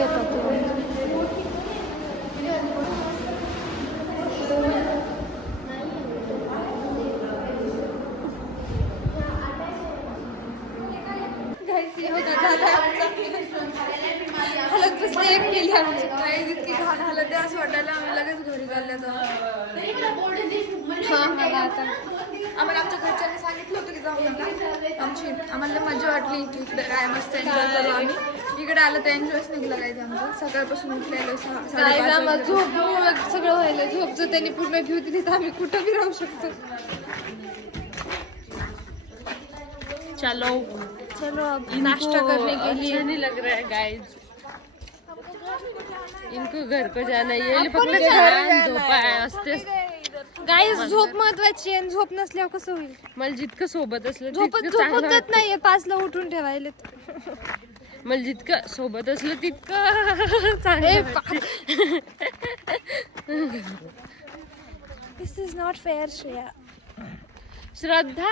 येतात. हालत बसली एक केली आमची गाईज, इतकी घाण हालत आहे असं वाटायला आम्ही लगेच घरी चालले आता. आम्हाला आमच्या घरच्यांनी सांगितलं होतं की जाऊ नका. आम्हाला मजा वाटली की इकडे काय मस्त एन्जॉय करू आम्ही. इकडे आलं तर एन्जॉयच निघलं काय आमचं. सकाळपासून उठलेलं झोप सगळं व्हायला. झोप जर त्यांनी पूर्ण घेऊ दिली तर आम्ही कुठं बी राहू शकतो. चलो चलो अब नाश्ता करने के लिए. अच्छा नहीं लग रहा है गाइस, इनको घर को जाना है. ये फक्त झोपा असते गाईज. झोप महत्वाची आहे. झोप नसल्यावर कसं होईल. मला जितकं सोबत असलं झोपत नाहीये. 5ला उठून ठेवायला. मला जितकं सोबत असलं तितकं चांगलं. दिस इज नॉट फेअर श्रेया. श्रद्धा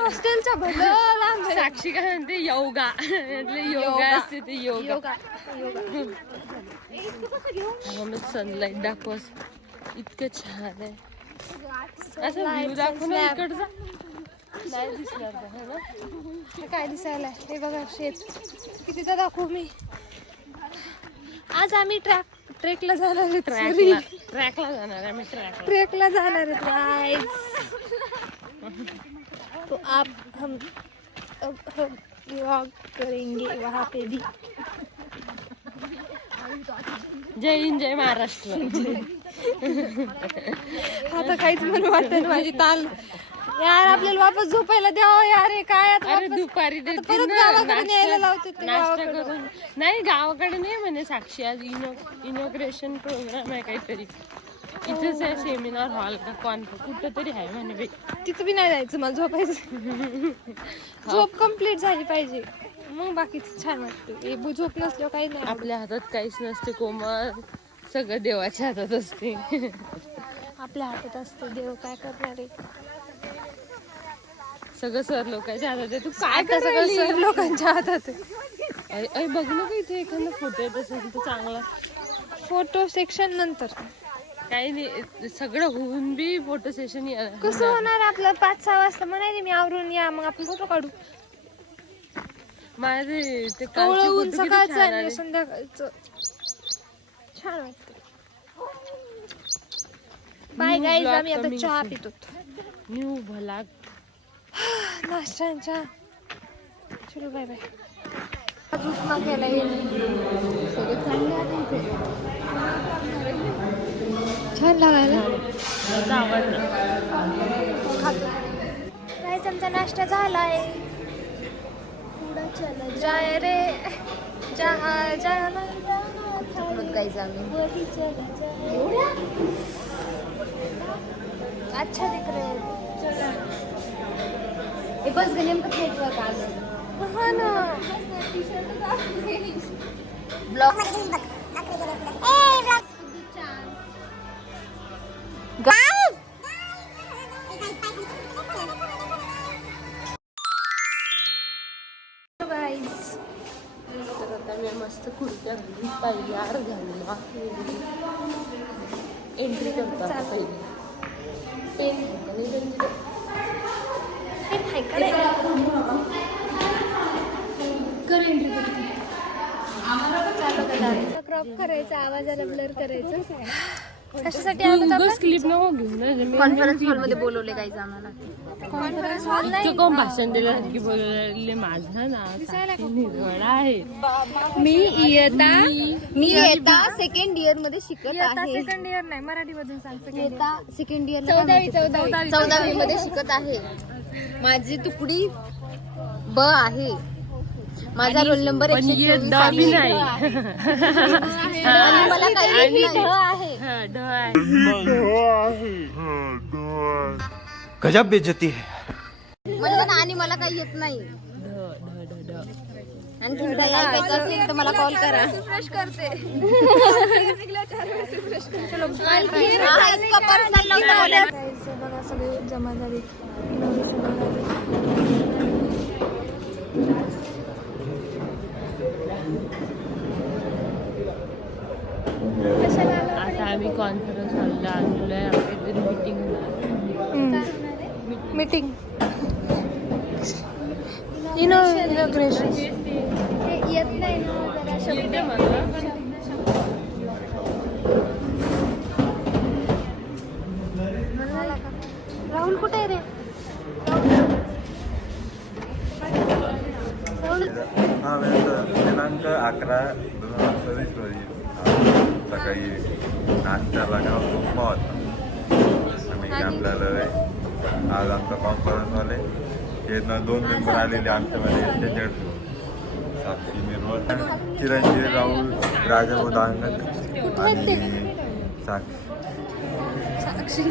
हॉस्टेलच्या भलं. साक्षी काय म्हणते योगा. योगा असते ते योगा. सनलाईट दाखव. इतकं छान आहे. असं व्ह्यू दाखव ना इकडचा. नाही दिसणार ना काय दिसायला. हे बघा शेत कितीचा दाखवू मी. आज आम्ही ट्रेकला जाणार आहे. ट्रॅकला जाणार आहे. आम्ही ट्रेकला जाणार आहे गाइस. तो आप हम वॉक करेंगे वहाँ पे भी. जय हिंद जय महाराष्ट्र. आता काहीच म्हणून वाटत माझी ताल. यार आपल्याला वापस झोपायला द्यावं यार. हे काय अरे दुपारी परत गावाकडे यायला लावते. नाश्ता करून. नाही गावाकडे नाही म्हणे साक्षी. आज इनॉग्रेशन प्रोग्राम आहे काहीतरी. इथेच आहे सेमिनार हॉल का कुठं तरी आहे म्हणे बाई. तिथं बी नाही जायचं मला. झोपायचं. झोप कंप्लीट झाली पाहिजे मग बाकीच छान वाटतं. झोप नसल्यावर काही नाही. आपल्या हातात काहीच नसते कोमल. सगळं देवाच्या हातात असते. आपल्या हातात असतं. देव काय करणार आहे. सगळं सर लोकांच्या हातात आहे. तू काय सगळं सर लोकांच्या हातात आहे. बघ ना का इथे एखादा फोटो येत असेल तर चांगला. फोटो सेक्शन नंतर काही नाही. सगळं होऊन बी फोटो सेशन कसं होणार आपलं. 5-6 वाजता म्हणाले मी आवरून या मग आपण फोटो काढू. माझे ते ऊन सकाळचं आणि संध्याकाळचं छान वाटतं. Bye guys. आम्ही आता चहा पितो. न्यू व्लॉग नाश्त्यांच्या. चलो बाय बाय. उपमा केला सगळं छान लागायला. काहीच आमचा नाश्ता झालाय. जाय रे जहा जाना गाईज. आम्ही अच्छा दिख रहा है. बस नेमकं नेटवर्क आलं. हा ना. ब्लॉग तर आता मी मस्त खुर्च्या घालून तयार झालेला. एंट्री करतो पहिली. पेन क्रॉप करायचा. आवाजाला ब्लर करायचं. कशासाठी क्लिप नको घेऊन. कॉन्फरन्स हॉल मध्ये बोलवले गाईज आम्हाला. कॉन्फरन्स हॉल नाही. कोण भाषण दिल्यासारखी बोलले. माझं नाव निर्मळ आहे. मी इयत्ता सेकंड इयर मध्ये शिकत आहे. सेकंड इयर नाही मराठी मधून सांग. इयत्ता सेकंड इयर 14वी मध्ये शिकत आहे. माझी तुकडी ब आहे. माझा रोल नंबर 124 आहे. मला काही ढ आहे. गजब बेइज्जती है. म्हणजे आणि मला काही येत नाही. आणि काही ऐकायचं असेल तर मला कॉल करा. फ्रेश करते. बघा सगळे जमा झाले. आता आम्ही कॉन्फरन्स हॉलला आलेलो आहे. काहीतरी मीटिंग होणार. Meeting inauguration. येत नाही ना जरा येते मला. राहुल कुठे आहे रे? हा दिनांक 11/2024 रोजी सकाळी नाश्त्याला गाव उपमा होता आणि आपल्याला आज आमचा कॉन्फरन्सवाले हे 2 मेंबर आलेले आमच्यामध्ये त्यांच्याकडे साक्षी निर्मळ, चिरंजीवी राहुल, राजा उदांगण आणि साक्षी.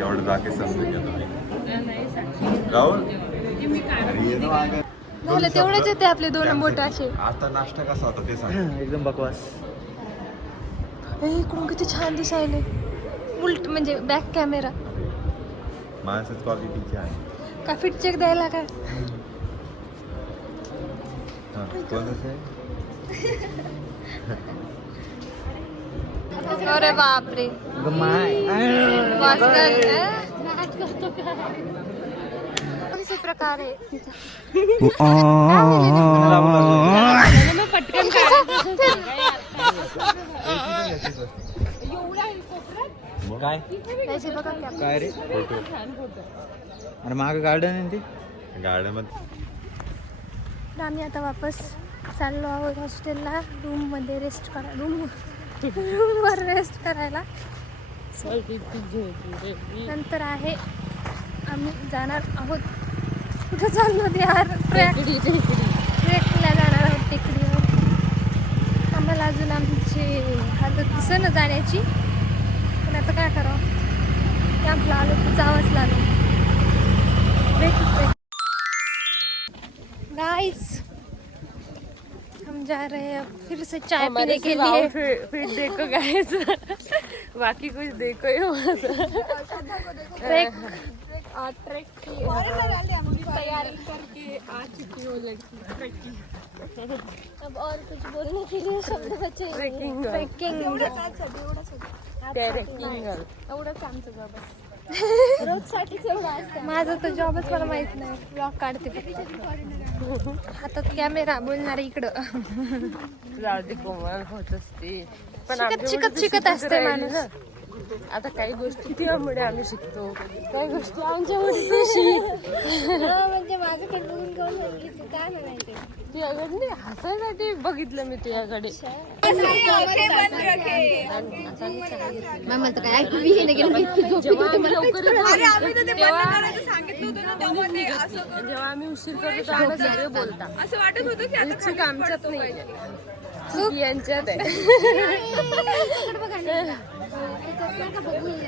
एवढं जागे समजून घेतो राहुल. झालं तेवढेच येते आपले 2 मोठे असे. आता नाश्ता कसा होता ते सांग. एकदम बकवास. इकडून किती छान दिसायले. उलट म्हणजे बॅक कॅमेरा. माणसाच क्वालिटीची आहे. का फिट चेक द्यायला काय? कोणच आहे? अरे बापरे. कसे प्रकार आहे. पटकन काय त्याचे बघा क्या. काय रे? फोटो. अरे माग गार्डन आहे ते. गार्डन मध्ये आम्ही आता वापस चाललो आहोत हॉस्टेलला. रूममध्ये रेस्ट करा. रूमवर रेस्ट करायला. नंतर आहे आम्ही जाणार आहोत. कुठे चाललो यार? ट्रेकला जाणार आहोत टेकडीवर. आम्हाला अजून आमची हालत दिसेना जाण्याची. पण आता काय करावं? कॅम्पला आलो तर जावंच लागलं. गाइस हम जा रहे हैं फिर से चाय पीने के लिए. फिर देखो गाइस. बाकी कुछ देखो ही ट्रेक ट्रेक की तैयारी करके आ चुकी हो लड़की. अब और कुछ बोलने के लिए शब्द बचे. Trekking trekking. एवढंच आमचं जॉब. माझा तर जॉबच मला माहित नाही. ब्लॉग काढते हातात कॅमेरा. बोलणार इकडं. जाऊ दे कोमल होत असते. पण शिकत असते माणूस. आता काही गोष्टी तुझ्यामुळे आम्ही शिकतो. काही गोष्टी आमच्यामुळे तू शिक. म्हणजे माझ्याकडे बघून कोण सांगितलं काय म्हणायचं. तुझ्याकडे हसायसाठी बघितलं मी तुझ्याकडे. मॅम मला तर काय ऐकू बी हे नाही गेलं. मी इतकी झोपेत होते, मला काहीच कळलं नाही. जेव्हा आम्ही उशीर करतो तेव्हा सगळे बोलता असं वाटत होतं की चूक आमच्यात नाही, चूक यांच्यात आहे.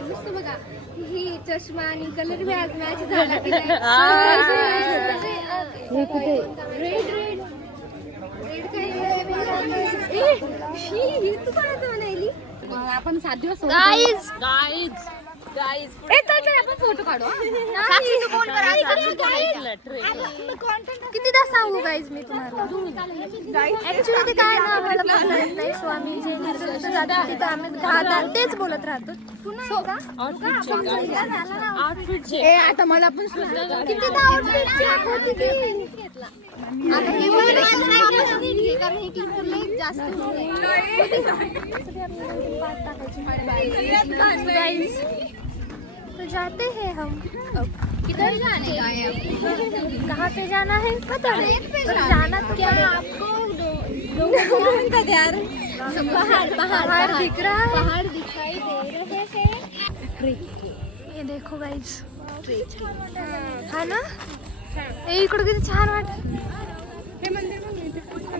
नुसतं बघा ही चष्मा आणि कलर बी आज मॅच झाला. रेड रेड रेड तू कोणाचं म्हणायली. आपण 7 दिवस गाईज गाईज आपण फोटो काढू. कितीदा सांगू गाईज मी तुम्हाला. ऍक्च्युली ते काय ना आम्हाला माहित नाही. सो आम्ही जे रिसर्च जातो तिथं आम्ही राहतात तेच बोलत राहतो. आता मला पण कितीदा आउटफिट आता हे वापस नीट घे, कारण हे क्लिप लई जास्त गाइस तो जाते हैं हम. किधर जाने का है? कहाँ पे जाना है पता नहीं, पर जाना तो क्या आपको का यार पहाड़ पहाड़ दिख रहा है. पहाड़ दिखाई दे रहे हैं. ये देखो गाइस है ना. ये इकडे किती छान वाटत.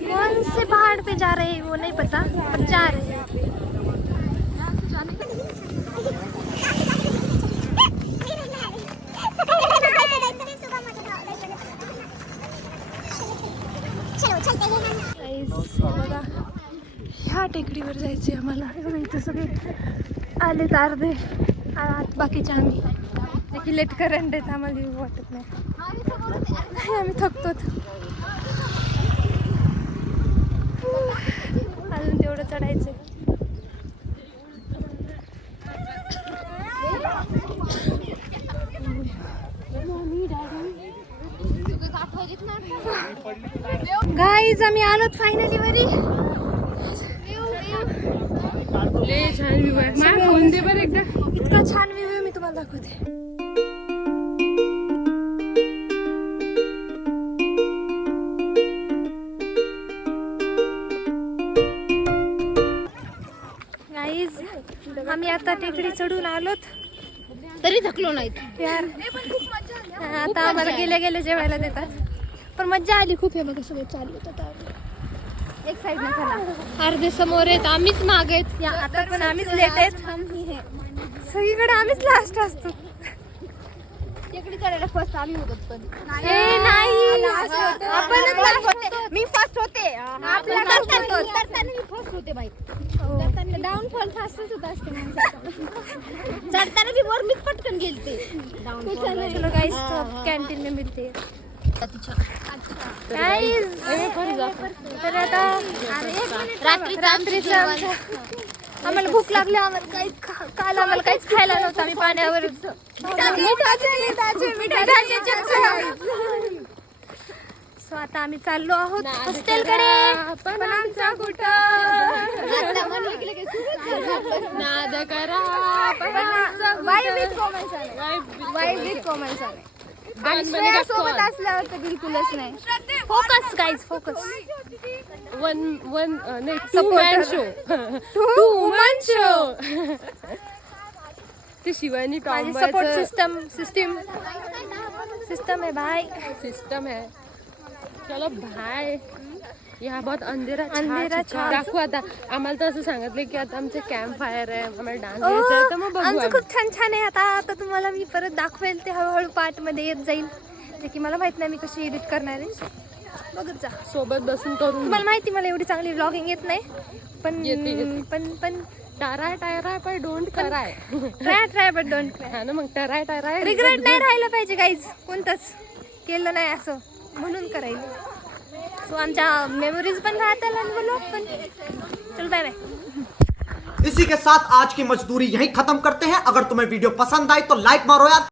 कौन से पहाड़ पे जा रहे हैं वो नहीं पता, पर जा रहे हैं. चलो टेकडीवर जायचे आम्हाला. इथं सगळे आलेत अर्धे आत, बाकीचे आम्ही देखील लेट करंट आहेत, आम्हाला येऊ वाटत नाही. आम्ही थकतो अजून तेवढं चढायचं. गाईज आम्ही आलोत फायनली वरी. लय छान व्ह्यू आहे. मला फोन दे बरं एकदा. इतका छान व्ह्यू आहे, मी तुम्हाला दाखवते. गाईज आम्ही आता टेकडी चढून आलोत, तरी थकलो नाहीत यार. आता आम्हाला गेल्या गेल्या जेवायला देतात, पण मज्जा आली खूप. हे बघा सगळे चालले आता. एक साइड ना चला. अर्धे समोर आहेत, आम्हीच माग आहेत. आता पण आम्हीच लेट आहेत. सगळीकडे आम्हीच लास्ट असतो. टेकडी चढायला फर्स्ट आम्ही होतो, पण नाही आपणच last होते. मी फर्स्ट होते. उतरताना मी फर्स्ट होते बाई. डाऊनफॉल फास्टच होत असते चढताना मी वर मीच पटकन गेलते. चलो गाइस, तो कॅन्टीन में मिलते हैं. गाइस तर आता रात्रीचं आम्हाला भूक लागली. आम्हाला काल आम्हाला काहीच खायला नव्हतं. आम्ही पाण्यावर सो आता आम्ही चाललो आहोत हॉस्टेलकडे. पण आमचा नाद करा. सोबत असल्यावर तर बिलकुलच नाही. Focus guys, focus. Two man show. Woman show. ते शिवानी माझी सपोर्ट सिस्टम है भाई. सिस्टम है. चलो भाई. यहाँ बहुत अंधेरा छा. दाखवू आता. आम्हाला तर असं सांगितलं की आता आमचे कॅम्प फायर आहे, आम्हाला डान्स घ्यायचा आहे, तर मग बघू आमचं आम्ही. खूप छान छान आहे. आता तुम्हाला मी परत दाखवेल, ते हळूहळू पार्ट मध्ये येत जाईल. जे की मला माहित नाही मी कशी एडिट करणार आहे. बघत जा. सोबत बसून करून तुम्हाला माहिती मला एवढी चांगली व्लॉगिंग येत नाही, पण येते. पण टाराय पण डोंट कराय. Try but don't cry. हा ना, मग टाराय रिग्रेट नाही राहिलं पाहिजे गाईज. कोणतंच केलं नाही असं म्हणून करायचं. सो आमच्या मेमोरीज पण राहतात आणि व्लॉग पण. चल बाय बाय. इसी के साथ आज की मजदूरी यहीं खत्म करते हैं. अगर तुम्हें वीडियो पसंद आई तो लाइक मारो यार.